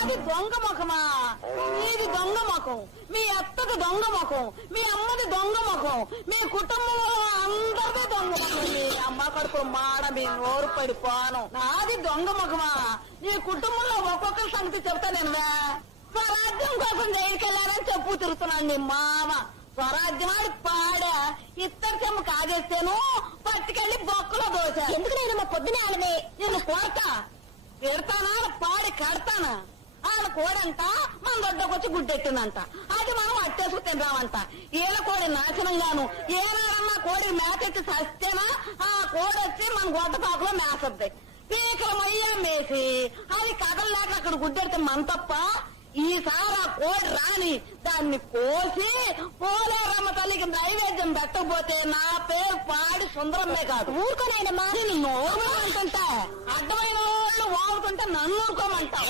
నాది దొంగ ముఖమా? నీది దొంగ ముఖం, మీ అత్తది దొంగ ముఖం, మీ అమ్మది దొంగ ముఖం, మీ కుటుంబంలో అందరిది దొంగ ముఖం. మీ అమ్మ కడుపు మాడ మీ నోరు పడిపోను. నాది దొంగ ముఖమా? నీ కుటుంబంలో ఒక్కొక్కరి సంగతి చెప్తా నేను. స్వరాజ్యం కోసం జైలుకెళ్ళానని చెప్పు తిరుగుతున్నాను నీ మామ. స్వరాజ్యమాడి పాడ ఇత్తడి చెమ్మ కాజేస్తేను పట్టుకెళ్ళి బొక్కలో దోశ. ఎందుకు నేను మా పొద్దునే ఆడనే నేను కోరతా పెడతానా పాడి కడతానా? ఆయన కోడంట మన దొడ్డకొచ్చి గుడ్డెట్టిందంట. అది మనం అట్టేసుకు తింటామంట. ఈల కోడి నాశనంగాను ఏనాడన్నా కోడికి మేకెత్తి చస్తేనా ఆ కోడి వచ్చి మన గొడ్డపాకులో మేసద్ది. పీకల మయ్యా మేసి అది కదలలేక అక్కడ గుడ్డెడితే మన తప్ప. ఈసారి ఆ కోడి రాని దాన్ని కోసి పోలేరమ్మ తల్లికి నైవేద్యం పెట్టకపోతే నా పేరు పాడి సుందరమ్మే కాదు. ఊరుకోనేనమ్మా. నేను నోరు అంటుంటా అడ్డమైన వాళ్ళు వాడుతుంటే నన్ను ఊరుకోమంటా.